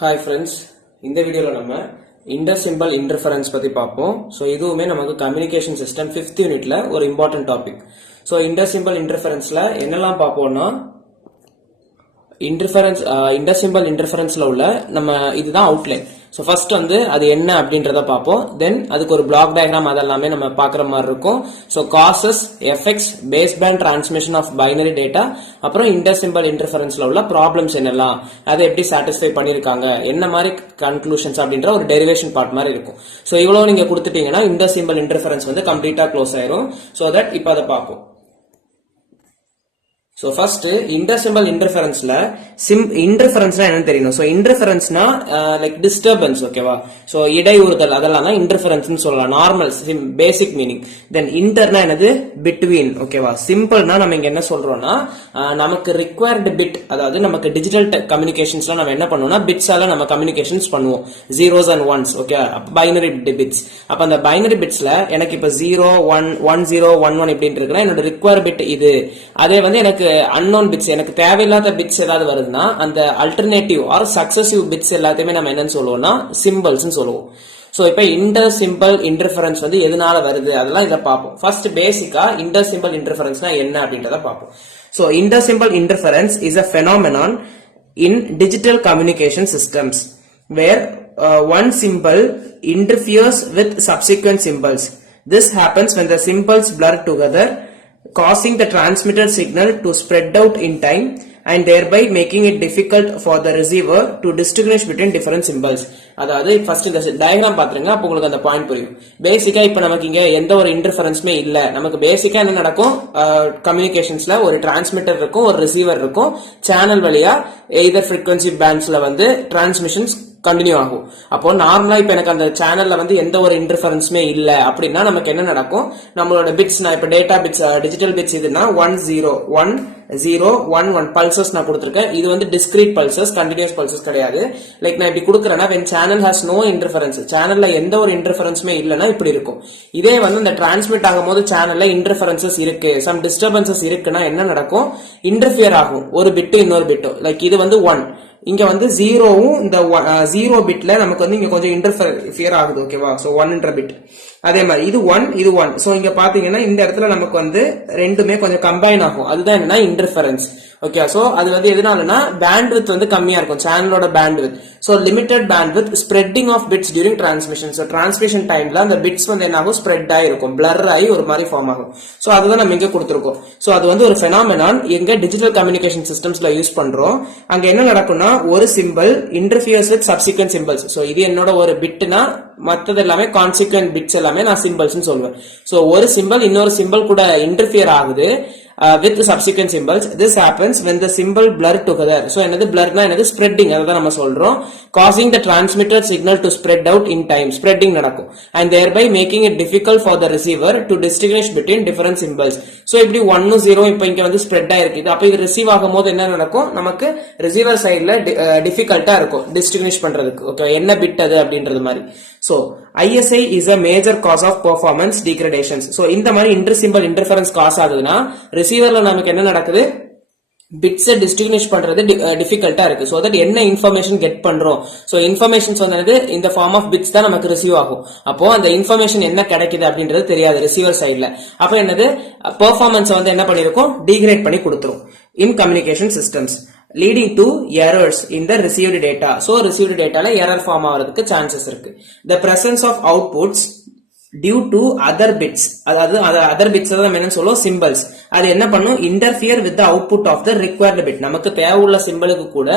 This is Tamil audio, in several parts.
ஹாய் ஃப்ரெண்ட்ஸ், இந்த வீடியோவில் நம்ம இன்டர் சிம்பல் இன்டர்ஃபரன்ஸ் பற்றி பார்ப்போம். ஸோ இதுவுமே நமக்கு கம்யூனிகேஷன் சிஸ்டம் 5th யூனிட்ல ஒரு important topic. So inter symbol இன்டர்ஃபரன்ஸ்ல என்னெல்லாம் பார்ப்போம்னா, இன்டர் சிம்பல் இன்டர்ஃபரன்ஸ்ல உள்ள நம்ம இதுதான் அவுட்லைன். ஸோ ஃபர்ஸ்ட் வந்து அது என்ன அப்படின்றத பார்ப்போம். தென் அதுக்கு ஒரு பிளாக் டயக்ராம் அதெல்லாமே நம்ம பார்க்குற மாதிரி இருக்கும். So causes, effects, base band transmission of binary data, அப்புறம் இன்டர் சிம்பல் இன்டர்ஃபரன்ஸ்ல உள்ள ப்ராப்ளம்ஸ் என்னெல்லாம், அதை எப்படி சாட்டிஸ்ஃபை பண்ணியிருக்காங்க, என்ன மாதிரி கன்க்ளூஷன்ஸ் அப்படின்ற ஒரு டெரிவேஷன் பார்ட் மாதிரி இருக்கும். ஸோ இவ்வளோ நீங்க கொடுத்துட்டீங்கன்னா இன்டர் சிம்பல் இன்டர்ஃபரன்ஸ் வந்து கம்ப்ளீட்டா க்ளோஸ் ஆயிரும். ஸோ தட் இப்போ அதை பார்ப்போம். So first inter symbol interferenceல interferenceனா என்னன்னு தெரியணும். So interferenceனா like disturbance, ஓகேவா? So இடையூறுதல் அதெல்லாம் தான் interference னு சொல்லலாம். Normal basic meaning. Then interனா என்னது? Between, ஓகேவா? சிம்பிள்னா நம்ம இங்க என்ன சொல்றோம்னா, நமக்கு required bit, அதாவது நமக்கு டிஜிட்டல் கம்யூனிகேஷன்ஸ்ல நம்ம என்ன பண்ணுவோம்னா பிட்ஸால நம்ம கம்யூனிகேஷன்ஸ் பண்ணுவோம். zeros and ones, okay? Binary bits. அப்ப அந்த பைனரி பிட்ஸ்ல எனக்கு இப்ப 0 1 1 0 1 1 இப்படின்னு இருக்குன்னா என்னோட required bit இது. அதே வந்து எனக்கு அன்னோன் பிட்ஸ், எனக்கு தேவையில்லாத பிட்ஸ் ஏதாவது வருதுன்னா அந்த அல்டர்னேட்டிவ் ஆர் சக்சசிவ் பிட்ஸ் எல்லாத்தையுமே நம்ம என்னன்னு சொல்லுவோம்னா சிம்பிள்ஸ் சொல்லுவோம். சோ இப்ப இன்டர் சிம்பல் இன்டர்ஃபரன்ஸ் வந்து எதனால வருது அதெல்லாம் இதை பார்ப்போம். ஃபர்ஸ்ட் பேசிக்கா இன்டர் சிம்பல் இன்டர்ஃபரன்ஸ்னா என்ன அப்படின்றத பார்ப்போம். So inter symbol interference is a phenomenon in digital communication systems where one symbol interferes with subsequent symbols. This happens when the symbols blur together, causing the transmitted signal to spread out in time and thereby making it difficult for the receiver to distinguish between different symbols. அதாவது ஃபர்ஸ்ட் இந்த டயக்ராம் பாத்துருங்க, அப்ப உங்களுக்கு அந்த பாயிண்ட் புரியும். பேசிக்கா இப்ப நமக்கு இங்க எந்த ஒரு இன்டர்ஃபரன்ஸுமே இல்ல. நமக்கு பேசிக்கா என்ன நடக்கும், கம்யூனிகேஷன்ஸ்ல ஒரு டிரான்ஸ்மிட்டர் இருக்கும், ஒரு ரிசீவர் இருக்கும். சேனல் வழியா எய்தர் ஃப்ரீக்வன்சி பேண்ட்ஸ்ல வந்து டிரான்ஸ்மிஷன்ஸ் கண்டினியூ ஆகும். அப்போ நார்மலா இப்ப எனக்கு அந்த சேனல்ல வந்து எந்த ஒரு இன்டர்ஃபரன்ஸுமே இல்ல அப்படின்னா நமக்கு என்ன நடக்கும், நம்மளோட பிட்ஸ், நான் இப்ப டேட்டா பிட்ஸ் டிஜிட்டல் பிட்ஸ் இதுனா 1 0 1 0 1 1 பல்சஸ் நான் கொடுத்திருக்கேன். இது வந்து டிஸ்கிரீட் பல்சஸ், கண்டினியூஸ் பல்சஸ் கிடையாது. லைக் நான் இப்படி கொடுக்கறேன்னா when channel has no interference, சேனல்ல எந்த ஒரு இன்டர்ஃபரன்ஸுமே இல்லைன்னா இப்படி இருக்கும். இதே வந்து இந்த டிரான்ஸ்மிட் ஆகும்போது சேனல்ல இன்டர்ஃபரன்சஸ் இருக்கு, சம் டிஸ்டர்பன்சஸ் இருக்குன்னா என்ன நடக்கும், இன்டர்ஃபியர் ஆகும் ஒரு பிட்டு இன்னொரு பிட்டு. லைக் இது வந்து 1, இங்க வந்து 0வும் இந்த 0 பிட்ல நமக்கு வந்து இங்க கொஞ்சம் இன்டர்ஃபியர் ஆகுது, ஓகேவா? சோ 1ன்ற பிட். அதே மாதிரி இது 1 இது 1. சோ இங்க பாத்தீங்கன்னா இந்த இடத்துல நமக்கு வந்து ரெண்டுமே கொஞ்சம் கம்பைன் ஆகும். அதுதான் என்னன்னா இன்டர்ஃபரன்ஸ், ஓகே? சோ அது வந்து எதனாலனா பேண்ட்வித் வந்து கம்மியா இருக்கும், சேனலோட bandwidth. So limited bandwidth, spreading of bits during transmission. So transmission டைம்ல அந்த பிட்ஸ் வந்து என்ன ஆகும், ஸ்ப்ரெட் ஆயிருக்கும், பிளர் ஆகி ஒரு மாதிரி ஃபார்ம் ஆகும். சோ அதுதான் நம்ம இங்க கொடுத்திருக்கோம். சோ அது வந்து ஒரு ஃபெனாமெனான் எங்க டிஜிட்டல் கம்யூனிகேஷன் சிஸ்டம்ஸ்ல யூஸ் பண்றோம். அங்க என்ன நடக்கும்னா ஒரு simple interferes with subsequent symbols. So இது என்னோட ஒரு பிட்னா மத்தது எல்லாமே கான்சிக்வெண்ட் பிட்ஸ் எல்லாமே நான் சிம்பிள்ஸ் சொல்லுவேன். சோ ஒரு சிம்பிள் இன்னொரு சிம்பிள் கூட இன்டர்ஃபியர் ஆகுது with subsequent symbols. This happens when the symbol blur together. So என்னது blurனா என்னது spreading, அதான் நம்ம சொல்றோம். Causing the transmitted signal to spread out in time, spreading நடக்கும், and thereby making it difficult for the receiver to distinguish between different symbols. So இப்படி 1 0 இப்ப இங்க வந்து ஸ்ப்ரெட் ஆயிருக்கு. அப்ப இது ரிசீவ் ஆகும்போது என்ன நடக்கும், நமக்கு ரிசீவர் சைடுல டிஃபிகல்ட்டா இருக்கும் டிஸ்டிங்விஷ் பண்றதுக்கு, ஓகே, என்ன பிட் அது அப்படின்றது மாதிரி. So ISI is a major cause of performance degradations. So இந்த மாதிரி இன்டர் சிம்பல் இன்டர்ஃபரன்ஸ் காஸ் ஆகுதுன்னா ரிசீவர்ல நமக்கு என்ன நடக்குது, பிட்ஸ் டிஸ்டிங்விஷ் பண்றது டிஃபிகல்ட்டா இருக்கு. சோ தட் என்ன இன்ஃபர்மேஷன் கெட் பண்றோம், சோ இன்ஃபர்மேஷன்ஸ் வந்து இந்த ஃபார்ம் ஆஃப் பிட்ஸ் தான் நமக்கு ரிசீவ் ஆகும். அப்போ அந்த இன்ஃபர்மேஷன் என்ன கிடைக்குது அப்படின்றது தெரியாது ரிசீவர் சைட்ல. அப்ப என்னது, பெர்ஃபார்மன்ஸ் வந்து என்ன பண்ணிருக்கோம், டிகிரேட் பண்ணி கொடுத்துரும் in communication systems, leading to errors in the received data. So received dataல error form ஆகிறதுக்கு சான்சஸ் இருக்கு. The presence of outputs due to other bits, அதாவது other bits நம்ம என்ன சொல்லுவோம், symbols. அது என்ன பண்ணும், interfere with the output of the required bit. நமக்கு தேவையுள்ள சிம்பிளுக்கு கூட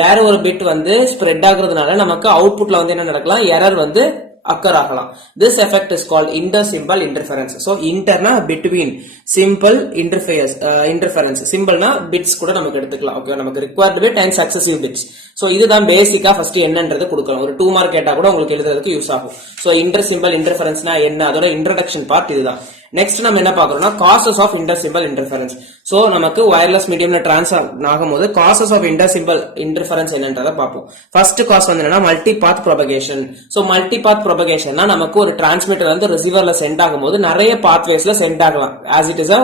வேற ஒரு பிட் வந்து ஸ்ப்ரெட் ஆகுறதுனால நமக்கு அவுட்புட்ல வந்து என்ன நடக்கலாம், எரர் வந்து அக்கர் ஆகலாம். This effect is called inter symbol interference. So interனா between, simple interference, symbolனா bits கூட நமக்கு எடுத்துக்கலாம், ஓகே? நமக்கு required bit and successive bits. So இதுதான் பேசிக்கா ஃபர்ஸ்ட் என்னன்றது கொடுக்கணும். ஒரு 2 மார்க் கேட்டா கூட உங்களுக்கு எழுதுறதுக்கு யூஸ் ஆகும். So inter symbol interferenceனா என்ன, அதோட இன்ட்ரோடக்ஷன் பார்ட் இதுதான். நெக்ஸ்ட் நம்ம என்ன பாக்குறோம்னா causes of inter symbol interference. So நமக்கு வயர்லெஸ் மீடியம்ல டிரான்ஸ்ஃபர் ஆகும்போது causes of inter symbol interference என்னன்றத பார்ப்போம். ஃபர்ஸ்ட் காஸ் வந்து என்னன்னா multi path propagation. So multi path ப்ரொபகேஷன்னா நமக்கு ஒரு டிரான்ஸ்மிட்டர் வந்து ரிசீவர்ல சென்ட் ஆகும்போது நிறைய பாத்வேஸ்ல சென்ட் ஆகலாம். As it is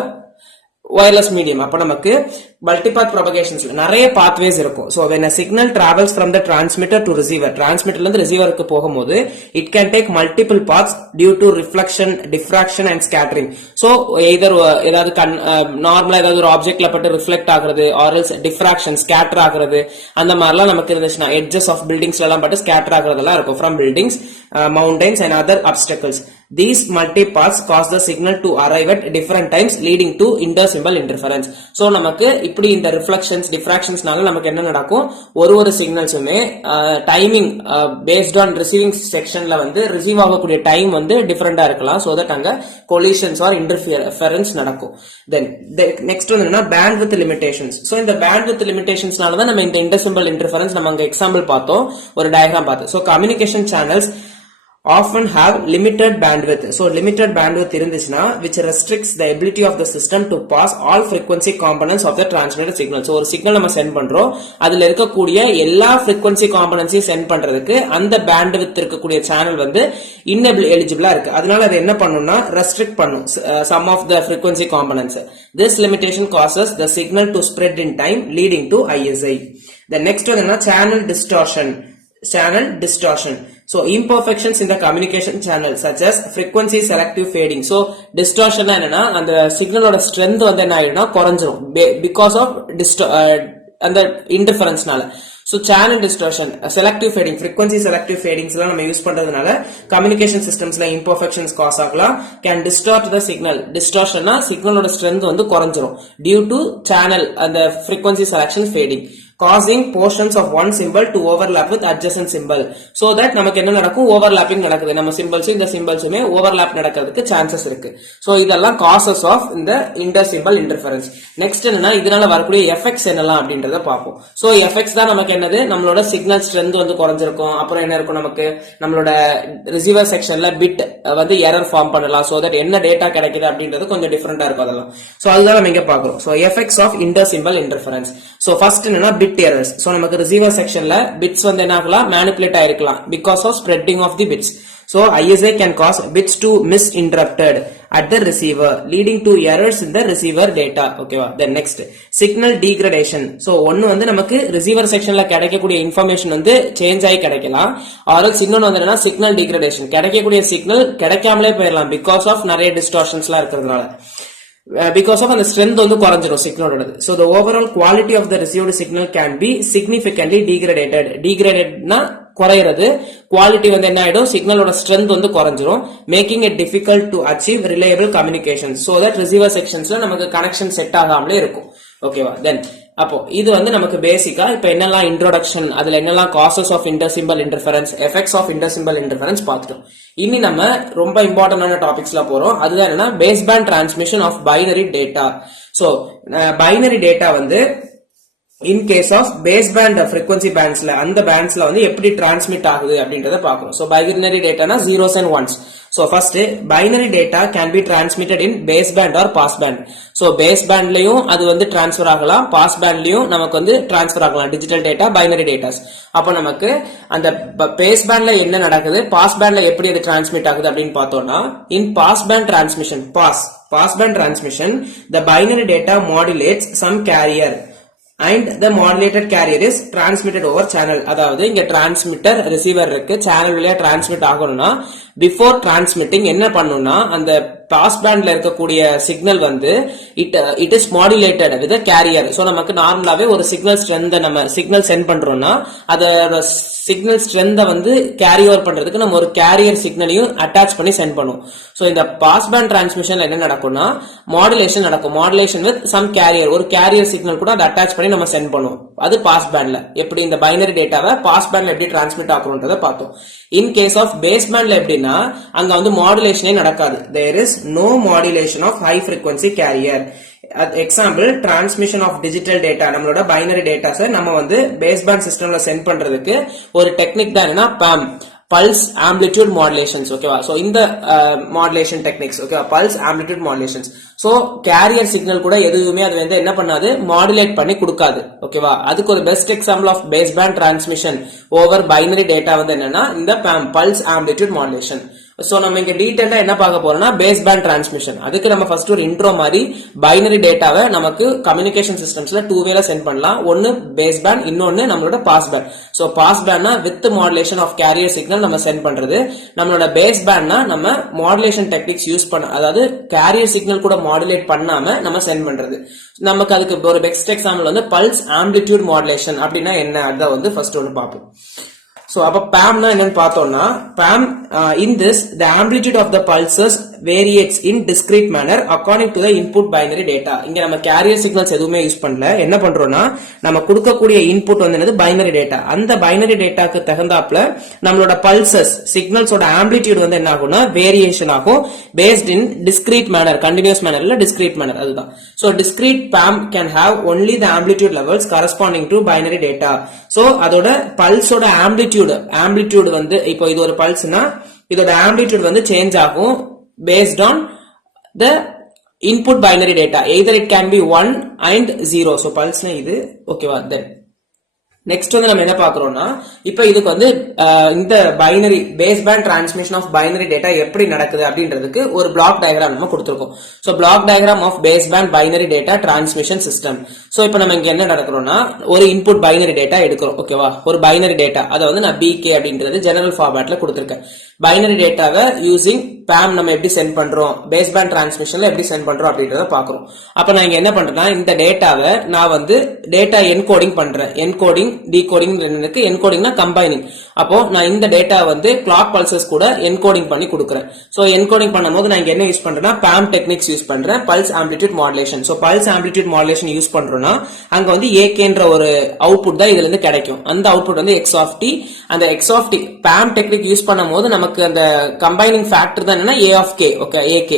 wireless medium. அப்ப நமக்கு multipath propagations நிறைய pathways இருக்கும். So when a signal travels from the transmitter to receiver, transmitterல இருந்து receiverக்கு போகும்போது it can take multiple paths due to reflection, diffraction and scattering. So either ஏதாவது நார்மலா ஏதாவது ஒரு ஆப்ஜெக்ட்ல பட்டு ரிஃப்ளெக்ட் ஆகுறது or else diffraction, scatter ஆகுறது, அந்த மாதிரிலாம் நமக்கு இருந்துச்சுன்னா edges of buildings எல்லாம் பட்டு scatter ஆகுறதெல்லாம் இருக்கும் from buildings, mountains and other obstacles. These multipaths cause the signal to arrive at different times leading to inter-symbol interference. So நமக்கு இப்படி இந்த reflections, diffractionsனால நமக்கு என்ன நடக்கும், ஒரு சிக்னல்ஸுமே டைமிங் based on receiving sectionல வந்து ரிசீவ் ஆகக்கூடிய டைம் வந்து டிஃபரெண்டா இருக்கலாம். So that அங்க collisions or interference நடக்கும். Then next one என்னன்னா bandwidth limitations. So இந்த bandwidth limitationsனால தான் நம்ம இந்த inter-symbol interference நம்ம அங்க எக்ஸாம்பிள் பார்த்தோம், ஒரு டயக்ராம் பார்த்தோம். So communication channels often have limited bandwidth. So limited bandwidth இருந்துச்சுன்னா which restricts the ability of the system to pass all frequency components of the transmitted signal. So ஒரு சிக்னல் நம்ம சென்ட் பண்றோம், அதுல இருக்கக்கூடிய எல்லா frequency componentsையும் சென்ட் பண்றதுக்கு அந்த bandwidth இருக்கக்கூடிய சேனல் வந்து ineligible இருக்கு. அதனால அது என்ன பண்ணும்னா ரெஸ்ட்ரிக்ட் பண்ணும் some of the frequency components. This limitation causes the signal to spread in time leading to ISI. The next one is channel distortion. So imperfections in the communication channel such as frequency selective fading. So distortion என்னன்னா அந்த சிக்னலோட ஸ்ட்ரென்த் வந்து என்ன ஆயிடும்னா குறைஞ்சிரும் because of அந்த இன்டர்ஃபரன்ஸ்னால. So channel distortion, selective fading, frequency selective fadings எல்லாம் நம்ம யூஸ் பண்றதுனால கம்யூனிகேஷன் சிஸ்டம்ஸ்ல imperfections காஸ் ஆகலாம். can distort the signal. distortionனா சிக்னலோட ஸ்ட்ரென்த் வந்து குறைஞ்சிரும் due to channel அந்த frequency selection fading, causing portions of one symbol to overlap with adjacent symbol. So that நமக்கு என்ன நடக்கும், overlapping நடக்குது, நம்ம symbols இந்த symbolsமே overlap நடக்கிறதுக்கு chances இருக்கு. So இதெல்லாம் causes of இந்த inter-symbol interference. Next என்னன்னா இதனால வரக்கூடிய effects என்னலாம் அப்படின்றத பார்ப்போம். So effects தான் நமக்கு என்னது, நம்மளோட signal strength வந்து குறைஞ்சிருக்கும். அப்புறம் என்ன இருக்கும், நமக்கு நம்மளோட receiver sectionல bit வந்து error form பண்ணலாம். So that என்ன data கிடைக்குது அப்படின்றது கொஞ்சம் டிஃபரெண்டா இருக்கும் அதெல்லாம். So அதுதான் நம்ம இங்க பார்க்கிறோம். So effects of inter-symbol interference. So first என்னன்னா bit errors. So நமக்கு receiver sectionல bits வந்து என்ன ஆகலாம், manipulate ஆயிருக்கலாம் because of spreading of the bits. So ISI can cause bits to misinterpreted at the receiver leading to errors in the receiver data. ஓகேவா? Then next signal degradation. So ஒன்னு வந்து நமக்கு receiver sectionல கிடைக்கக்கூடிய இன்ஃபர்மேஷன் வந்து சேஞ்ச் ஆகி கிடைக்கலாம், or else இன்னொன்னு வந்து என்னன்னா signal degradation, கிடைக்கக்கூடிய சிக்னல் கிடைக்காமலே போயிடலாம் because of நிறைய distortionsலாம் இருக்கிறதுனால. Because of the strength on the குறைஞ்சிரும் சிக்னலோட. So the overall quality of the received signal can be significantly degraded னா குறையிறது, குவாலிட்டி வந்து என்ன ஆயிடும், சிக்னலோட ஸ்ட்ரென்த் வந்து குறைஞ்சிரும், making it difficult to achieve reliable communication. So that receiver செக்ஷன்ஸ்ல நமக்கு கனெக்ஷன் செட் ஆகாமலே இருக்கும். ஓகேவா? தென் அப்போ இது வந்து நமக்கு பேசிக்கா இப்ப என்னெல்லாம் இன்ட்ரோடக்ஷன், அதுல என்னெல்லாம் causes of inter symbol interference, effects of inter symbol interference பார்த்துட்டோம். இனி நம்ம ரொம்ப இம்பார்ட்டன்டான டாபிக்ஸ்ல போறோம். அதுதான் என்னன்னா base band transmission of binary data. So binary data வந்து in case of base band frequency பேண்ட்ஸ்ல அந்த பேண்ட்ஸ்ல வந்து எப்படி டிரான்ஸ்மிட் ஆகுது அப்படின்றத பார்க்கணும். சோ பைனரி டேட்டானா zeros and ones. So first binary data can be transmitted in baseband or passband. So basebandலயும் அது வந்து டிரான்ஸ்ஃபர் ஆகலாம், passbandலயும் நமக்கு வந்து டிரான்ஸ்ஃபர் ஆகலாம் டிஜிட்டல் டேட்டா, பைனரி டேட்டாஸ். அப்ப நமக்கு அந்த basebandல என்ன நடக்குது, passbandல எப்படி அது டிரான்ஸ்மிட் ஆகுது அப்படின்னு பார்த்தோம்னா, in passband transmission, passband transmission the binary data modulates some carrier and the modulated carrier is transmitted over channel. அதாவது இங்க டிரான்ஸ்மிட்டர் ரிசீவர் இருக்கு, சேனல் வழியா டிரான்ஸ்மிட் ஆகணும்னா பிஃபோர் டிரான்ஸ்மிட்டிங் என்ன பண்ணணும்னா அந்த பாஸ் பேண்ட்ல இருக்கக்கூடிய சிக்னல் வந்து it is modulated with carrier. So நமக்கு நார்மலாவே ஒரு சிக்னல் ஸ்ட்ரென்த் நம்ம சிக்னல் சென்ட் பண்றோம்னா அதோட சிக்னல் ஸ்ட்ரென்த்தை வந்து கேரி ஓவர் பண்றதுக்கு நம்ம ஒரு கேரியர் சிக்னலையும் அட்டாச் பண்ணி சென்ட் பண்ணுவோம். சோ இந்த பாஸ் பேண்ட் டிரான்ஸ்மிஷன்ல என்ன நடக்கும்னா மாடுலேஷன் நடக்கும், மாடுலேஷன் வித் சம் கேரியர், ஒரு கேரியர் சிக்னல் கூட அதை அட்டாச் பண்ணி நம்ம சென்ட் பண்ணுவோம். அது பாஸ் பேண்ட்ல எப்படி இந்த பைனரி டேட்டாவை பாஸ் பேண்ட்ல எப்படி டிரான்ஸ்மிட் ஆகுறோம்ன்றத பார்த்தோம். இன் கேஸ் ஆஃப் பேஸ் பேண்ட்ல எப்படின்னா அங்க வந்து மாடுலேஷனே நடக்காது, there is no modulation of high frequency carrier. Example transmission of digital data, நம்மளோட பைனரி டேட்டாஸை நம்ம வந்து பேஸ்பேண்ட் சிஸ்டம்ல சென்ட் பண்றதுக்கு ஒரு டெக்னிக் தான் என்னன்னா PAM, பல்ஸ் ஆம்பிளிட்யூட் மாடுலேஷன்ஸ். ஓகேவா? சோ இந்த மாடுலேஷன் டெக்னிக்ஸ், ஓகேவா, pulse amplitude modulations. So carrier signal கூட எதுவுமே அது வந்து என்ன பண்ணாது, மாடுலேட் பண்ணி கொடுக்காது. ஓகேவா, அதுக்கு ஒரு best example of base band transmission over binary data வந்து என்னன்னா இந்த பல்ஸ் ஆம்ப்ளிடியூட் மாடுலேஷன். சோ நம்ம இங்க டீடைலா என்ன பார்க்க போறோம்னா பேஸ் பேண்ட் டிரான்ஸ்மிஷன். அதுக்கு நம்ம ஃபர்ஸ்ட் ஒரு இன்ட்ரோ மாதிரி பைனரி டேட்டாவை நமக்கு கம்யூனிகேஷன் சிஸ்டம்ஸ்ல 2 வேல சென்ட் பண்ணலாம். ஒன்னு பேஸ் பேண்ட், இன்னொன்னு நம்மளோட பாஸ் பேண்ட். சோ பாஸ் பேண்ட்னா with modulation of carrier signal நம்ம சென்ட் பண்றது. நம்மளோட பேஸ் பேண்ட்னா நம்ம மாடுலேஷன் டெக்னிக்ஸ் யூஸ் பண்ண, அதாவது கேரியர் சிக்னல் கூட மாடுலேட் பண்ணாம நம்ம சென்ட் பண்றது. நமக்கு அதுக்கு ஒரு பெஸ்ட் எக்ஸாம்பிள் வந்து பல்ஸ் ஆம்ப்ளிடியூட் மாடுலேஷன் அப்படின்னா என்ன, அதான் வந்து ஃபர்ஸ்ட் ஒன்று பார்ப்போம். So, அப்ப PAM na என்னன்னு பார்த்தோம்னா, PAM in this the amplitude of the pulses varies in discrete manner according to the input binary data. இங்க நம்ம carrier signals எதுவுமே யூஸ் பண்ணல. என்ன பண்றோம்னா நம்ம கொடுக்கக்கூடிய input வந்து என்னது binary data. அந்த binary dataக்கு தகுந்தாப்ல நம்மளோட pulses signals ஓட amplitude வந்து என்ன ஆகும்னா variation ஆகும் based in discrete manner, continuous manner இல்ல discrete manner, அதுதான். So discrete PAM can have only the amplitude levels corresponding to binary data. So அதோட pulse ஓட amplitude வந்து இப்போ இது ஒரு பல்ஸ்னா இதோட amplitude வந்து சேஞ்ச் ஆகும் based on the input binary data, either it can be 1 and 0. so pulse na இது ஓகேவா. then நெக்ஸ்ட் வந்து நம்ம என்ன பாக்குறோம்னா, இப்ப இதுக்கு வந்து இந்த binary base band transmission of binary data எப்படி நடக்குது அப்படின்றதுக்கு ஒரு பிளாக் டயக்ராம் நம்ம கொடுத்திருக்கோம். So block diagram of base band binary data transmission system. So இப்போ நம்ம இங்க என்ன நடக்கிறோம்னா, ஒரு இன்புட் பைனரி டேட்டா எடுக்கிறோம். ஓகேவா, ஒரு பைனரி டேட்டா அதை வந்து நான் BK அப்படின்றது ஜெனரல் ஃபார்மேட்ல கொடுத்திருக்கேன். பைனரி டேட்டாவை யூசிங் PAM நம்ம எப்படி சென்ட் பண்றோம், பேஸ் பேண்ட் டிரான்ஸ்மிஷன்ல எப்படி சென்ட் பண்றோம் அப்படின்றத பாக்குறோம். அப்ப நான் இங்க என்ன பண்றேன்னா, இந்த டேட்டாவை நான் வந்து டேட்டா என்கோடிங் பண்றேன். என்கோடிங் டிகோடிங் இருக்கு. என்கோடிங்னா கம்பைனிங். அப்போ நான் இந்த டேட்டா வந்து கிளாக் பல்சஸ் கூட என்கோடிங் பண்ணி கொடுக்குறேன். சோ என்கோடிங் பண்ணும்போது நான் இங்க என்ன யூஸ் பண்றேன்னா PAM டெக்னிக்ஸ் யூஸ் பண்றேன், pulse amplitude modulation. So pulse amplitude modulation use பண்றோம்னா அங்க வந்து AKன்ற ஒரு அவுட்புட் தான் இதுல இருந்து கிடைக்கும். அந்த அவுட்புட் வந்து X of t. அந்த X of t PAM technique use பண்ணும்போது நமக்கு அந்த கம்பைனிங் ஃபேக்டர் தான் என்னன்னா A of k. Okay, AK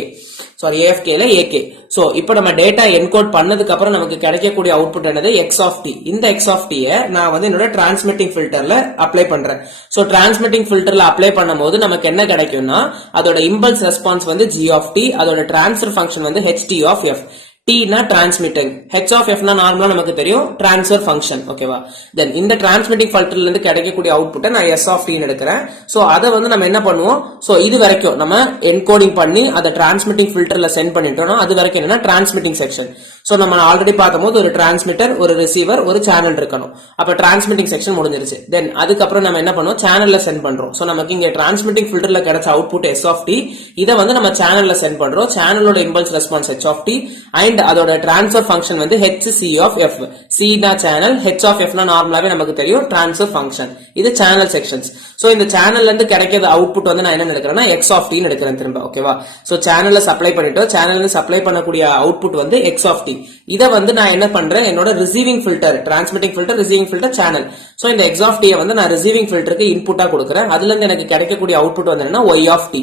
sorry AFK ல AK. சோ இப்போ நம்ம டேட்டா என்கோட் பண்ணதுக்கு அப்புறம் நமக்கு கிடைக்கக்கூடிய அவுட்புட் என்னது X of t. இந்த X of t நான் வந்து என்னோட டிரான்ஸ்மிட்டிங் ஃபில்டர்ல அப்ளை பண்றேன். சோ டிரான்ஸ்மிட்டிங் ஃபில்டர்ல அப்ளை பண்ணும்போது நமக்கு என்ன கிடைக்கும்னா அதோட இம்பல்ஸ் ரெஸ்பான்ஸ் வந்து G of t, அதோட டிரான்ஸ்ஃபர் ஃபங்க்ஷன் வந்து HT of f. T na transmitting, H of f na நார்மலா நமக்கு தெரியும் transfer function. ஓகேவா, then இந்த transmitting filterல இருந்து கிடைக்கக்கூடிய அவுட்புட்டை நான் S of t ன்னு எடுக்கிறேன். சோ அதை வந்து நம்ம என்ன பண்ணுவோம், சோ இது வரைக்கும் நம்ம என்கோடிங் பண்ணி அதை transmitting filterல சென்ட் பண்ணிட்டோம்னா அது வரைக்கும் என்னன்னா transmitting section. சோ நம்ம ஆல்ரெடி பார்த்தபோது ஒரு டிரான்ஸ்மிட்டர், ஒரு ரிசீவர், ஒரு சேனல் இருக்கணும். அப்ப டிரான்ஸ்மிட்டிங் செக்ஷன் முடிஞ்சிருச்சு. தென் அதுக்கப்புறம் நம்ம என்ன பண்ணுவோம், சேனல்ல சென்ட் பண்றோம். சோ நமக்கு இங்க டிரான்ஸ்மிட்டிங் ஃபில்டர்ல கிடைச்ச அவுட்புட் S of t, இதை வந்து நம்ம சேனல்ல சென்ட் பண்றோம். சேனலோட impulse response H of t and அதோட டிரான்ஸ்ஃபர் ஃபங்க்ஷன் வந்து HC of f. C னா சேனல், H of f னா நார்மலாவே நமக்கு தெரியும் டிரான்ஸ்ஃபர் ஃபங்க்ஷன். இது சேனல் செக்ஷன்ஸ். சோ இந்த சேனல்ல இருந்து கிடைக்கிற அவுட்புட் வந்து நான் என்ன எடுக்கிறேன்னா X of t ன்னு எடுக்கிறேன் திரும்ப. ஓகேவா, சோ சேனல்ல சப்ளை பண்ணிட்டோம். சேனல்ல இருந்து சப்ளை பண்ணக்கூடிய அவுட்புட் வந்து X of t. இத வந்து நான் என்ன பண்றேன், என்னோட receiving filter, transmitting filter, receiving filter, channel. So இந்த X of t வந்து நான் ரிசீவிங் ஃபில்டருக்கு இன்புட்டா கொடுக்கிறேன். அதுல இருந்து எனக்கு கிடைக்கக்கூடிய அவுட்புட் வந்து என்னன்னா Y of t.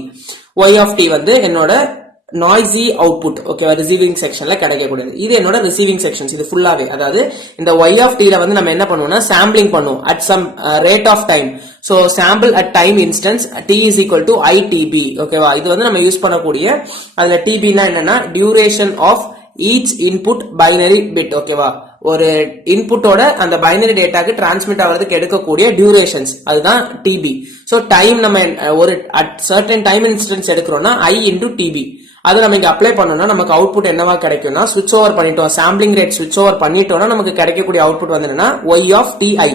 Y of t வந்து என்னோட நாய்ஸி அவுட்புட். ஓகேவா, ரிசீவிங் செக்ஷன்ல கிடைக்கக்கூடியது. இது என்னோட ரிசீவிங் செக்ஷன்ஸ். இது ஃபுல்லாவே, அதாவது இந்த Y of t ல வந்து நம்ம என்ன பண்ணுவோம்னா சாம்பிளிங் பண்ணுவோம் at some rate of time. so sample at time instance t is equal to ITB. ஓகேவா, இது வந்து நம்ம யூஸ் பண்ணக்கூடிய, அதுல TB னா என்னன்னா duration of each input binary bit. ஓகேவா, ஒரு இன்புட்டோட அந்த பைனரி டேட்டாக்கு டிரான்ஸ்மிட் ஆகிறதுக்கு எடுக்கக்கூடிய டியூரேஷன்ஸ், அதுதான் TB. சோ டைம் நம்ம ஒரு அட் சர்டன் டைம் இன்ஸ்டன்ஸ் எடுக்கிறோம்னா I into TB. அதை நம்ம இங்க அப்ளை பண்ணோம்னா நமக்கு அவுட்புட் என்னவா கிடைக்கும்னா, ஸ்விட்ச் ஓவர் பண்ணிட்டோம், சாம்பிளிங் ரேட் ஸ்விட்ச் ஓவர் பண்ணிட்டோம்னா நமக்கு கிடைக்கக்கூடிய அவுட்புட் வந்து என்னன்னா Y of TI.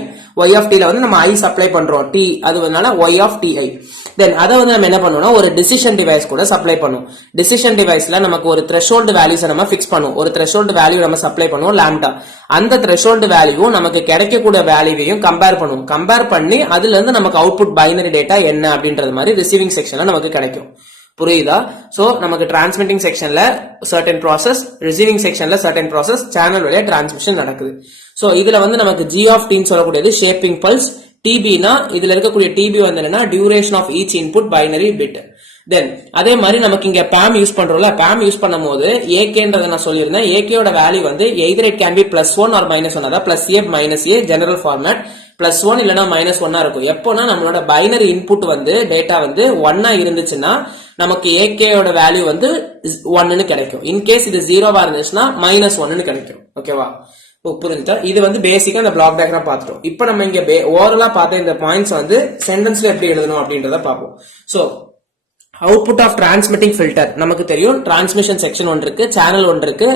Y of t ல வந்து நம்ம I சப்ளை பண்றோம், T அது வந்து Y of TI. தென் அதை வந்து நம்ம என்ன பண்ணுவோம்னா ஒரு டிசிஷன் டிவைஸ் கூட சப்ளை பண்ணுவோம். டிசிஷன் டிவைஸ்ல நமக்கு ஒரு த்ரெஷோல்டு வேல்யூஸை நம்ம ஃபிக்ஸ் பண்ணுவோம். ஒரு த்ரெஷோல்டு வேல்யூ நம்ம சப்ளை பண்ணுவோம் லாம்டா. அந்த த்ரெஷோல்டு வேல்யூவும் நமக்கு கிடைக்கக்கூடிய வேல்யூவையும் கம்பேர் பண்ணுவோம். கம்பேர் பண்ணி அதுல இருந்து நமக்கு அவுட்புட் பைனரி டேட்டா என்ன அப்படின்றது மாதிரி ரிசீவிங் செக்ஷன்ல நமக்கு கிடைக்கும். புரியுதா? சோ நமக்கு டிரான்ஸ்மிட்டிங் செக்ஷன்ல சர்டன் ப்ராசஸ், ரிசீவிங் செக்ஷன்ல சர்டன் ப்ராசஸ், சேனல் வழியா டிரான்ஸ்மிஷன் நடக்குது. சோ இதுல வந்து நமக்கு G of t ன்னு சொல்லக்கூடியது ஷேப்பிங் பல்ஸ். TB னா இதுல இருக்கக்கூடிய TB வந்து என்னன்னா duration of each input binary bit. Then அதே மாதிரி நமக்கு இங்க PAM யூஸ் பண்றோம்ல, PAM யூஸ் பண்ணும்போது AKன்றதை நான் சொல்லியிருந்தேன். AKயோட வேல்யூ வந்து either it can be +1 or -1, அதாவது +A -A ஜெனரல் ஃபார்மேட். +1 இல்லனா -1 இருக்கும். எப்போனா நம்மளோட பைனரி இன்புட் வந்து டேட்டா வந்து 1 இருந்துச்சுன்னா நமக்கு AK ஓட வேல்யூ வந்து 1 ன்னு கிடைக்கும். இன்கேஸ் இது 0வா இருந்துச்சுன்னா -1 ன்னு கிடைக்கும். ஓகேவா? புரிஞ்சுட்டா? இது வந்து பேசிக்கா இந்த பிளாக் டயக்ராம் பார்த்துட்டோம். இப்போ நம்ம இங்க ஓவரலா பார்த்த இந்த பாயிண்ட்ஸ் வந்து சென்டென்ஸ்ல எப்படி எழுதணும் அப்படின்றத பார்ப்போம். So output of transmitting filter நமக்கு தெரியும். டிரான்ஸ்மிஷன் செக்ஷன் ஒன்று இருக்கு, சேனல் ஒன்று இருக்கு,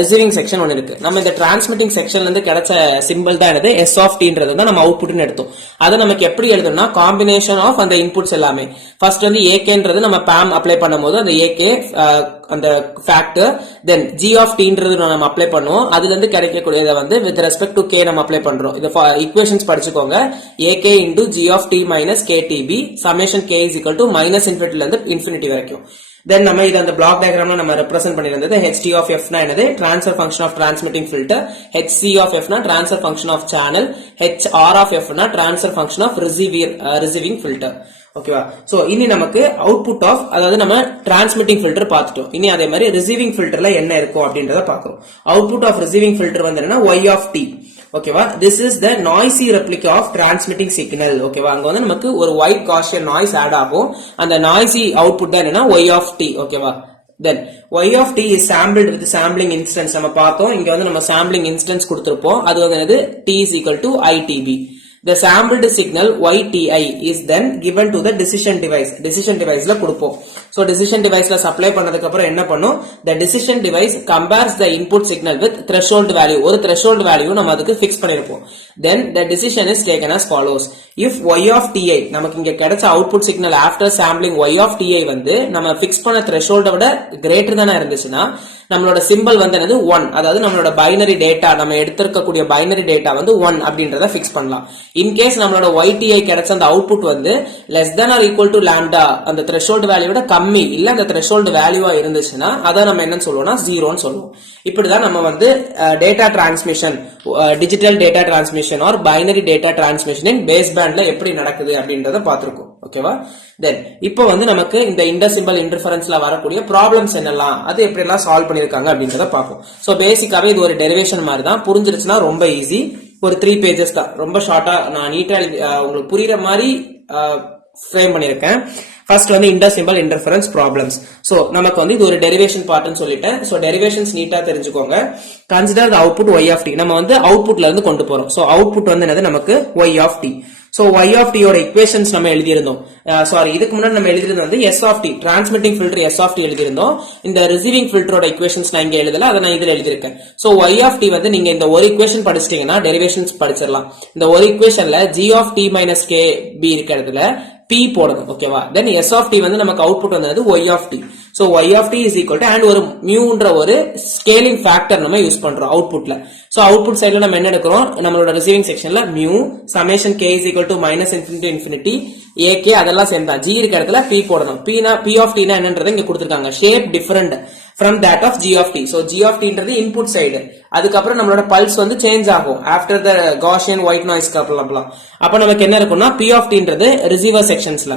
ரிசீவிங் செக்ஷன் ஒன்று இருக்கு. நம்ம இந்த டிரான்ஸ்மிட்டிங் செக்ஷன்ல இருந்து கிடைச்ச சிம்பிள் தான் என்னது S of Tன்றது தான் நம்ம அவுட்புட்னு எடுத்தோம். அதை நமக்கு எப்படி எழுதணும்னா காம்பினேஷன் ஆஃப் அந்த இன்புட்ஸ் எல்லாமே. ஃபர்ஸ்ட் வந்து AKன்றது நம்ம PAM அப்ளை பண்ணும்போது அந்த AK அந்த ஃபேக்டர், தென் G of Tன்றது நம்ம அப்ளை பண்ணுவோம். அதுல இருந்து கிடைக்கக்கூடியதை வந்து வித் ரெஸ்பெக்ட் டு K நம்ம அப்ளை பண்றோம். இது ஈக்குவேஷன்ஸ் படிச்சுக்கோங்க. AK into G of T minus KTB summation K is equal to minus infinity ல இருந்து infinity வரைக்கும். Then நம்ம இது அந்த பிளாக் டயக்ராம்ல நம்ம ரெப்ரசென்ட் பண்ணிருந்தது HT of F னா என்னது transfer function of transmitting filter, HC of F னா transfer function of channel, HR of F னா transfer function of receiving filter. ஓகேவா? சோ இனி நமக்கு அவுட்புட் ஆஃப் அதாவது நம்ம டிரான்ஸ்மிட்டிங் ஃபில்டர் பார்த்துட்டோம். இனி அதே மாதிரி ரிசீவிங் ஃபில்டர்ல என்ன இருக்கும் அப்படின்றத பார்க்கிறோம். அவுட்புட் ஆஃப் ரிசீவிங் ஃபில்டர் வந்து என்னன்னா Y of T. ஓகேவா? This is the noisy replica of transmitting signal. ஓகேவா? அங்க வந்து நமக்கு ஒரு ஒயிட் காஷியன் நாய்ஸ் ஆட் ஆகும். அந்த நாய்ஸி அவுட்புட் தான் என்னன்னா Y of T. ஓகேவா? Then Y of T is sampled with sampling instance. நம்ம பார்த்தோம். இங்க வந்து நம்ம sampling instance கொடுத்திருப்போம். அது வந்து என்னது T is equal to ITB. The sampled signal YTI is then given to the decision device. Decision deviceல கொடுப்போம். So decision deviceல supply பண்ணதுக்கு அப்புறம் என்ன பண்ணும்? The decision device compares the input signal with threshold value. ஒரு threshold value நம்ம அதுக்கு fix பண்ணிருப்போம். Then the decision is taken as follows. If Y of Ti நமக்கு இங்க கிடைச்ச output signal after sampling Y of Ti வந்து நம்ம fix பண்ண threshold விட greater than இருந்துச்சுன்னா நம்மளோட சிம்பிள் வந்து என்னது 1. அதாவது நம்மளோட பைனரி டேட்டா நம்ம எடுத்திருக்கக்கூடிய பைனரி டேட்டா வந்து 1 அப்படின்றத ஃபிக்ஸ் பண்ணலாம். இன்கேஸ் நம்மளோட YTI கிடைச்ச அந்த அவுட்புட் வந்து less than or equal to lambda அந்த threshold வேல்யூ விட கம்மி இல்ல அந்த threshold வேல்யூவா இருந்துச்சுன்னா அதை நம்ம என்னன்னு சொல்லுவோம்னா 0ன்னு சொல்லுவோம். இப்படிதான் நம்ம வந்து data transmission, digital data transmission or binary data transmission in base பேண்ட்ல எப்படி நடக்குது அப்படின்றத பார்த்திருக்கோம். ஓகேவா? தென் இப்போ வந்து நமக்கு இந்த இன்டர்சிம்பல் இன்டர்ஃபரன்ஸ்ல வரக்கூடிய ப்ராப்ளம்ஸ் என்னெல்லாம், அது எப்படி எல்லாம் சால்வ் பண்ணிருக்காங்க அப்படின்றத பார்ப்போம். சோ பேசிக்காவே இது ஒரு டெரிவேஷன் மாதிரி தான். புரிஞ்சிருச்சுன்னா ரொம்ப ஈஸி. ஒரு 3 pages தான். ரொம்ப ஷார்ட்டா நான் நீட்டா உங்களுக்கு புரியுற மாதிரி ஃப்ரேம் பண்ணிருக்கேன். ஃபர்ஸ்ட் வந்து இன்டர்சிம்பல் இன்டர்ஃபரன்ஸ் ப்ராப்ளம்ஸ். சோ நமக்கு வந்து இது ஒரு டெரிவேஷன் பார்ட்னு சொல்லிட்டேன். சோ டெரிவேஷன்ஸ் நீட்டா தெரிஞ்சுக்கோங்க. Consider the output Y of T. நம்ம வந்து அவுட்புட்ல இருந்து கொண்டு போறோம். சோ அவுட்புட் வந்து என்னது நமக்கு Y of T. So Y of T யோட ஈக்குவேஷன்ஸ் நம்ம எழுதியிருந்தோம். சாரி, இதுக்கு முன்னாடி நம்ம எழுதியிருந்தோம் வந்து S of T, transmitting filter S of T எழுதியிருந்தோம். இந்த ரிசீவிங் ஃபில்டரோட ஈக்குவேஷன்ஸ் நான் இங்க எழுதல, அதை நான் இதுல எழுதியிருக்கேன். சோ Y of T வந்து நீங்க இந்த ஒரு ஈக்குவேஷன் படிச்சிட்டீங்கன்னா டெரிவேஷன்ஸ் படிச்சிடலாம். இந்த ஒரு ஈக்குவேஷன்ல G of T minus KB இருக்கிறதுல P போடணும். ஓகேவா? தென் S of T வந்து நமக்கு அவுட்புட் வந்தது Y of T. So Y of T is equal to and ஒரு மியூன்ற ஒரு ஸ்கேலிங் ஃபேக்டர் நம்ம யூஸ் பண்றோம் அவுட்புட்ல. சோ அவுட்புட் சைடுல நம்ம என்ன எடுக்கிறோம்? நம்மளோட ரிசீவிங் செக்ஷன்ல mu summation K is equal to minus infinity to infinity AK அதெல்லாம் சேம் தான். G இருக்க இடத்துல P போடணும். P of T னா என்னன்றதை இங்க கொடுத்திருக்காங்க. Shape different from that of G of T. So G of Tன்றது இன்புட் சைடு. அதுக்கப்புறம் நம்மளோட பல்ஸ் வந்து சேஞ்ச் ஆகும் after the Gaussian white noise கப்லாம். அப்ப நமக்கு என்ன இருக்கும்னா P of Tன்றது ரிசீவர் செக்ஷன்ஸ்ல.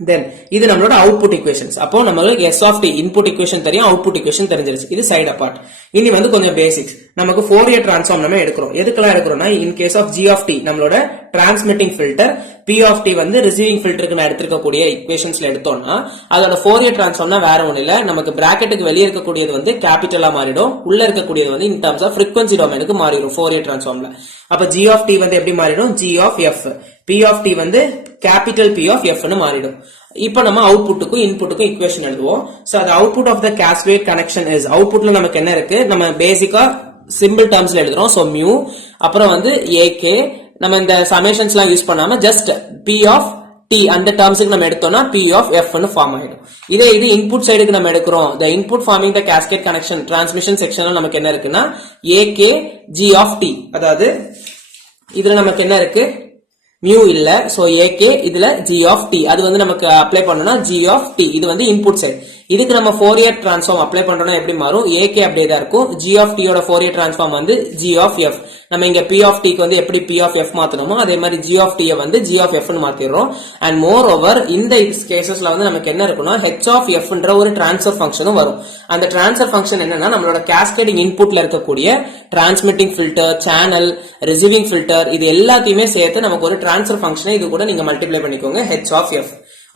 தென் இது நம்மளோட அவுட்புட் ஈக்குவேஷன்ஸ். அப்போ நம்மளுக்கு S of T input equation தெரியும், அவுட்புட் ஈக்குவேஷன் தெரிஞ்சிருச்சு. இது சைடு அபார்ட். இனி வந்து கொஞ்சம் பேசிக்ஸ். நமக்கு ஃபோரியர் டிரான்ஸ்ஃபார்ம் நம்ம எடுக்கிறோம். எதுக்கெல்லாம் எடுக்கிறோம்னா in case of G of T நம்மளோட transmitting filter, P of T வந்து ரிசீவிங் ஃபில்டருக்கு நான் எடுத்திருக்கக்கூடிய ஈக்குவேஷன்ஸ்ல எடுத்தோம்னா அதோட ஃபோரியர் டிரான்ஸ்ஃபார்ம்னா வேற ஒண்ணு இல்ல, நமக்கு பிராக்கெட்டுக்கு வெளியே இருக்கக்கூடியது வந்து கேபிட்டலா மாறிடும், உள்ள இருக்கக்கூடியது வந்து இன் டர்ம்ஸ் ஆஃப் ஃப்ரீக்வன்சி டொமைனுக்கு மாறிடும் ஃபோரியர் டிரான்ஸ்ஃபார்ம்ல. அப்ப G of T வந்து எப்படி மாறிடும்? G of F. P of T வந்து கேபிட்டல் P of F னு மாறிடும். இப்போ நம்ம அவுட்புட்டுக்கும் இன்புட்டுக்கும் ஈக்குவேஷன் எழுதுவோம். So the output of the cascade connection is, அவுட்புட்ல நமக்கு என்ன இருக்கு? நம்ம பேசிக்கா சிம்பிள் டர்ம்ஸ்ல எழுதுறோம். சோ மியூ, அப்புறம் வந்து AK, நம்ம இந்த சமேஷன்ஸ்லாம் யூஸ் பண்ணாம ஜஸ்ட் P of T அந்த டர்ம்ஸ்க்கு நம்ம எடுத்தோம்னா P of F னு ஃபார்ம் ஆயிடும். இதே இது இன்புட் சைடுக்கு நம்ம எடுக்கிறோம். the input forming the cascade connection transmission sectionல நமக்கு என்ன இருக்குன்னா AK G of T. அதாவது இதுல நமக்கு என்ன இருக்கு? மியூ இல்ல. சோ AK இதுல G of T. அது வந்து நமக்கு அப்ளை பண்ணனும்னா G of T. இது வந்து இன்புட் சைடு. இதுக்கு நம்ம ஃபோரியர் டிரான்ஸ்ஃபார்ம் அப்ளை பண்றோம்னா எப்படி மாறும்? AK அப்படியே தான் இருக்கும். G of T யோட ஃபோரியர் டிரான்ஸ்ஃபார்ம் வந்து G of F. நம்ம இங்க p of t க்கு வந்து எப்படி p of f மாத்தணுமோ அதே மாதிரி g of t வந்து g of f னு மாத்திடுறோம். அண்ட் மோர் ஓவர் இந்த கேசஸ்ல வந்து நமக்கு என்ன இருக்குன்னா h of f ன்ற ஒரு டிரான்ஸ்ஃபர் ஃபங்க்ஷனும் வரும். அந்த டிரான்ஸ்ஃபர் ஃபங்க்ஷன் என்னன்னா நம்மளோட கேஸ்கேடிங் இன்புட்ல இருக்கக்கூடிய transmitting filter, channel, receiving filter இது எல்லாத்தையுமே சேர்த்து நமக்கு ஒரு டிரான்ஸ்ஃபர் ஃபங்க்ஷனை இது கூட நீங்க மல்டிப்ளை பண்ணிக்கோங்க h of f.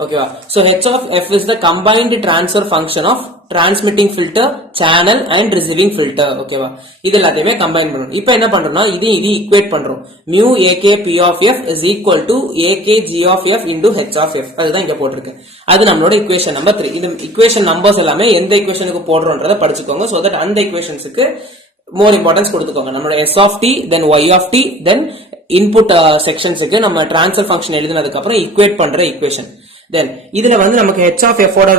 ஓகேவா? So h of f is the combined transfer function of transmitting filter, channel and receiving filter. ஓகேவா? இது எல்லாத்தையுமே கம்பைன் பண்ணணும். இப்போ என்ன பண்றோம்னா இது ஈக்குவேட் பண்றோம். mu ak p of f is equal to ak g of f into h of f. அதுதான் இங்க போட்டிருக்கேன். அது நம்மளோட ஈக்குவேஷன் நம்பர் 3. இந்த ஈக்குவேஷன் நம்பர்ஸ் எல்லாமே எந்த ஈக்குவேஷனுக்கு போடுறோம்ன்றதை படிச்சுக்கோங்க. சோ தட் அந்த ஈக்குவேஷன்ஸ்க்கு more importance கொடுத்துக்கோங்க. நம்மளோட s of t then y of t then input sectionsக்கு நம்ம transfer function எழுதினதுக்கு அப்புறம் ஈக்குவேட் பண்ற ஈக்குவேஷன். Then இதுல வந்து நமக்கு h of f ஓட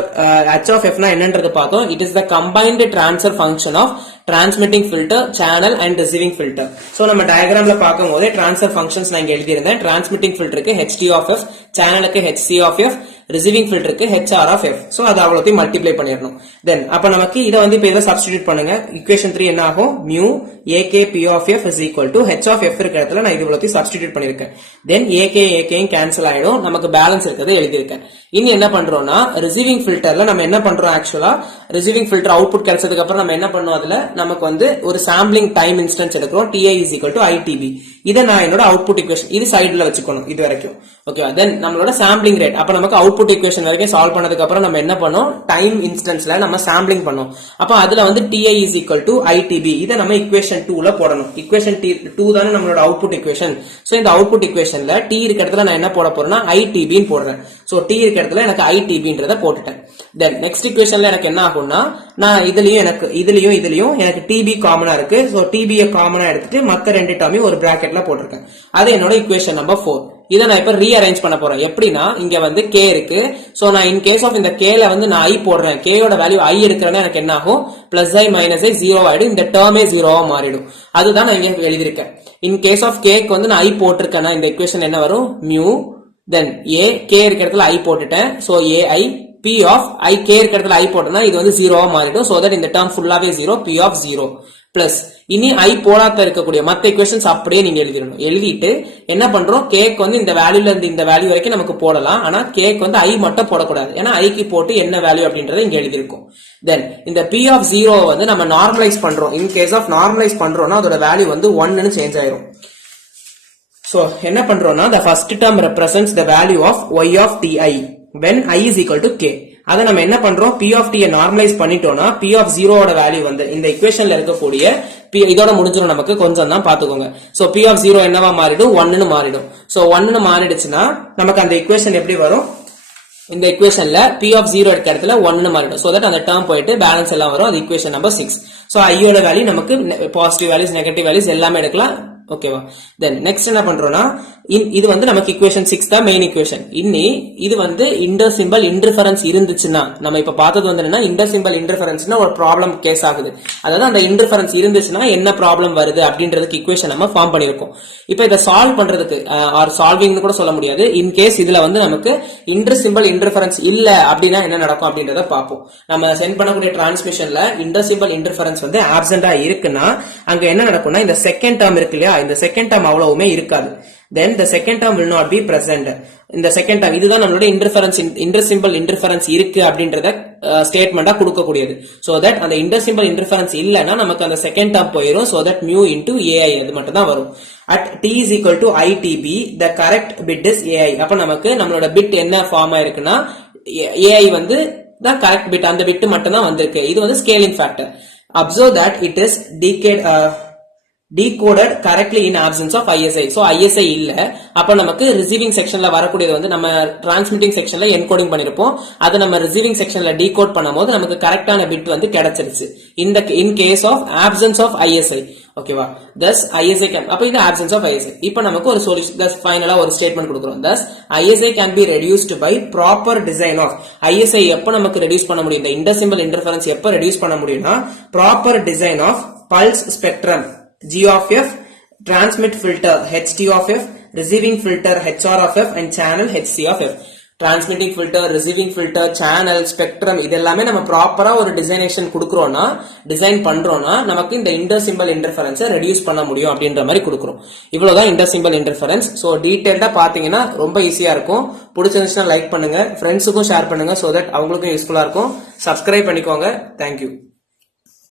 h of f னா என்னன்றது பார்த்தோம். It is the combined transfer function of transmitting filter, channel and receiving filter. So நம்ம டயகிராம்ல பார்க்கும்போது transfer functions நான் இங்க எழுதி இருந்தேன். transmitting filterக்கு ht of f, channelக்கு hc of f, receiving filterக்கு hr of f. So அது அவ்வளவுத்தையும் மல்டிப்ளை பண்ணிரணும். Then அப்ப நமக்கு இத வந்து இப்ப இத சப்ஸ்டிட்யூட் பண்ணுங்க. equation 3 என்ன ஆகும்? mu ak p of f is equal to h of f இருக்கிற இடத்துல நான் இது இவ்வளவுத்தையும் சப்ஸ்டிட்யூட் பண்ணிருக்கேன். Then ak கேன்சல் ஆயிடும். நமக்கு பேலன்ஸ் இருக்கிறது எழுதி இருக்கேன். இனி என்ன பண்றோம்னா ரிசீவிங் ஃபில்டர்ல நம்ம என்ன பண்றோம்? ஆக்சுவலா ரிசீவிங் ஃபில்டர் அவுட்புட் கிடைச்சதுக்கு அப்புறம் நம்ம என்ன பண்ணுவோம்? அதுல நமக்கு வந்து ஒரு சாம்பிளிங் டைம் இன்ஸ்டன்ஸ் எடுக்கிறோம். ti is equal to itb. இத நான் என்னோட அவுட்புட் ஈக்குவேஷன் இது சைடுல வச்சுக்கணும் இது வரைக்கும். ஓகேவா? தென் நம்மளோட சாம்பிளிங் ரேட். அப்ப நமக்கு அவுட்புட் ஈக்குவேஷன் வரைக்கும் சால்வ் பண்ணதுக்கு அப்புறம் நம்ம என்ன பண்ணோம்? டைம் இன்ஸ்டன்ஸ்ல நம்ம சாம்பிளிங் பண்ணோம். அப்ப அதுல வந்து ti is equal to itb. இத நம்ம ஈக்குவேஷன் 2ல போடணும். ஈக்குவேஷன் 2 தான நம்மளோட அவுட்புட் ஈக்குவேஷன். சோ இந்த அவுட்புட் ஈக்குவேஷன்ல t இருக்க இடத்துல நான் என்ன போட போறேன்னா itb ன்னு போடுறேன். சோ t இருக்க இடத்துல எனக்கு itbன்றத போட்டுட்டேன். தென் நெக்ஸ்ட் ஈக்குவேஷன்ல எனக்கு என்ன ஆகும்னா நான் இதுலயும் எனக்கு tb காமனா இருக்கு. சோ tb காமனா எடுத்துட்டு மத்த ரெண்டு டேர்மையும் ஒரு பிராக்கெட்ல போட்டுருக்கேன். அது என்னோட ஈக்குவேஷன் நம்பர் 4. இதை நான் இப்ப ரீஅரேஞ்ச் பண்ண போறேன். எப்படின்னா இங்க வந்து k இருக்கு. சோ நான் இன் கேஸ் ஆஃப் இந்த k ல வந்து நான் i போடுறேன். k யோட வேல்யூ i எடுக்கிறேன்னா எனக்கு என்ன ஆகும்? பிளஸ் i மைனஸ் i 0 ஆயிடும். இந்த டேர்மே 0வா மாறிடும். அதுதான் நான் இங்க எழுதியிருக்கேன். இன் கேஸ் ஆஃப் k க்கு வந்து நான் i போட்டிருக்கேன்னா இந்த ஈக்குவேஷன் என்ன வரும்? mu then a k இருக்க இடத்துல i போட்டுட்டேன். So ai p of i k இருக்க இடத்துல i போட்டேன்னா இது வந்து 0வா மாறிடும். சோ தட் இந்த டேர்ம் ஃபுல்லாவே 0 p of 0 பிளஸ் இனி i போடாத இருக்கக்கூடிய மத்த ஈக்குவேஷன்ஸ் அப்படியே நீங்க எழுதிடணும். எழுதிட்டு என்ன பண்றோம்? k க்கு வந்து இந்த வேல்யூல இருந்து இந்த வேல்யூ வரைக்கும் நமக்கு போடலாம். ஆனா k க்கு வந்து i மட்டும் போடக்கூடாது. ஏன்னா i க்கு போட்டு என்ன வேல்யூ அப்படின்றத இங்க எழுதிருக்கும். தென் இந்த p of 0 வந்து நம்ம நார்மலைஸ் பண்றோம். இன் கேஸ் ஆஃப் நார்மலைஸ் பண்றோம்னா அதோட வேல்யூ வந்து 1 ன்னு சேஞ்ச் ஆயிரும். So என்ன பண்றோம்னா the first term represents the value of y of ti when i is equal to k. அத நம்ம என்ன பண்றோம்? p of t நார்மலைஸ் பண்ணிட்டோம்னா p of 0 ஓட வேல்யூ வந்து இந்த ஈக்குவேஷன்ல இருக்கக்கூடிய p இதோட முடிஞ்சிரும். நமக்கு கொஞ்சம் தான் பாத்துக்கோங்க. சோ p of 0 என்னவா மாறிடும்? 1 ன்னு மாறிடும். சோ 1 ன்னு மாறிடுச்சுன்னா நமக்கு அந்த ஈக்குவேஷன் எப்படி வரும்? இந்த ஈக்குவேஷன்ல p of 0 எடுத்த இடத்துல 1 ன்னு மாறிடும். சோ தட் அந்த டேர்ம் போயிட்டு பேலன்ஸ் எல்லாம் வரும். அது ஈக்குவேஷன் நம்பர் 6. சோ i யோட வேல்யூ நமக்கு பாசிட்டிவ் வேல்யூஸ், நெகட்டிவ் வேல்யூஸ் எல்லாமே எடுக்கலாம். ஓகேவா? தென் நெக்ஸ்ட் என்ன பண்றோம்னா இது வந்து நமக்கு ஈக்குவேஷன் 6 தான் மெயின் ஈக்குவேஷன். இன்னி இது வந்து இன்டர் சிம்பல் இன்டர்ஃபரன்ஸ் இருந்துச்சுன்னா நம்ம இப்ப பார்த்தது வந்து என்னன்னா இன்டர் சிம்பல் இன்டர்ஃபரன்ஸ்னா ஒரு ப்ராப்ளம் கேஸ் ஆகுது. அதாவது அந்த இன்டர்ஃபரன்ஸ் இருந்துச்சுன்னா என்ன ப்ராப்ளம் வருது அப்படின்றதுக்கு ஈக்குவேஷன் நம்ம ஃபார்ம் பண்ணிருக்கோம். இப்போ இதை சால்வ் பண்றதுக்கு ஆர் சால்விங்னு கூட சொல்ல முடியாது. இன் கேஸ் இதுல வந்து நமக்கு இன்டர் சிம்பல் இன்டர்ஃபரன்ஸ் இல்ல அப்படின்னா என்ன நடக்கும் அப்படின்றத பார்ப்போம். நம்ம சென்ட் பண்ணக்கூடிய டிரான்ஸ்மிஷன்ல இன்டர் சிம்பல் இன்டர்ஃபரன்ஸ் வந்து ஆப்சென்டா இருக்குன்னா அங்க என்ன நடக்கும்னா இந்த செகண்ட் டேர்ம் இருக்கு இல்லையா, இந்த செகண்ட் டேர்ம் அவ்வளவுமே இருக்காது. then the second term will not be present. இந்த செகண்ட் டேர்ம் இதுதான் நம்மளோட இன்டர்ஃபரன்ஸ் இன்டர் சிம்பல் இன்டர்ஃபரன்ஸ் இருக்கு அப்படின்றத ஸ்டேட்மெண்டா கொடுக்கக்கூடியது. சோ தட் அந்த இன்டர் சிம்பல் இன்டர்ஃபரன்ஸ் இல்லைன்னா நமக்கு அந்த செகண்ட் டேர்ம் போயிடும். So that mu into ai அது மட்டும் தான் வரும். at t is equal to itb the correct bit is ai. அப்ப நமக்கு நம்மளோட பிட் என்ன ஃபார்ம் ஆயிருக்குன்னா ai வந்து the correct bit, அந்த பிட் மட்டும் தான் வந்திருக்கு. இது வந்து scaling factor. observe that it is decoded correctly in absence of ISI. So ISI இல்ல. அப்ப நமக்கு ரிசீவிங் செக்ஷன்ல வரக்கூடியது வந்து நம்ம டிரான்ஸ்மிட்டிங் செக்ஷன்ல என்கோடிங் பண்ணிருப்போம். அதை நம்ம ரிசீவிங் செக்ஷன்ல டீகோட் பண்ணும்போது நமக்கு கரெக்டான பிட் வந்து கிடைச்சிருச்சு. in case of absence of ISI. ஓகேவா? thus ISI can, அப்ப இது absence of ISI. இப்போ நமக்கு ஒரு சொல்யூஷன், thus ஃபைனலா ஒரு ஸ்டேட்மெண்ட் கொடுக்கிறோம். thus ISI can be reduced by proper design of. ISI எப்ப நமக்கு ரெடியூஸ் பண்ண முடியும்? இந்த இன்டர் சிம்பல் இன்டர்ஃபரன்ஸ் எப்ப ரெடியூஸ் பண்ண முடியும்னா proper design of pulse spectrum G of f, transmit filter ht of f, receiving filter hr of f and channel hc of f. Transmitting filter, receiving filter, channel, spectrum இது எல்லாமே நம்ம ப்ராப்பரா ஒரு டிசைனேஷன் கொடுக்குறோம்னா, டிசைன் பண்றோம்னா நமக்கு இந்த இன்டர் சிம்பல் இன்டர்ஃபரன்ஸை ரெடியூஸ் பண்ண முடியும் அப்படின்ற மாதிரி கொடுக்குறோம். இவ்வளவுதான் இன்டர் சிம்பல் இன்டர்ஃபரன்ஸ். ஸோ டீடைல்டா பாத்தீங்கன்னா ரொம்ப ஈஸியா இருக்கும். பிடிச்சிருந்துச்சுன்னா லைக் பண்ணுங்க, ஃப்ரெண்ட்ஸுக்கும் ஷேர் பண்ணுங்க, சோ தட் அவங்களுக்கும் யூஸ்ஃபுல்லா இருக்கும். சப்ஸ்கிரைப் பண்ணிக்கோங்க. தேங்க்யூ.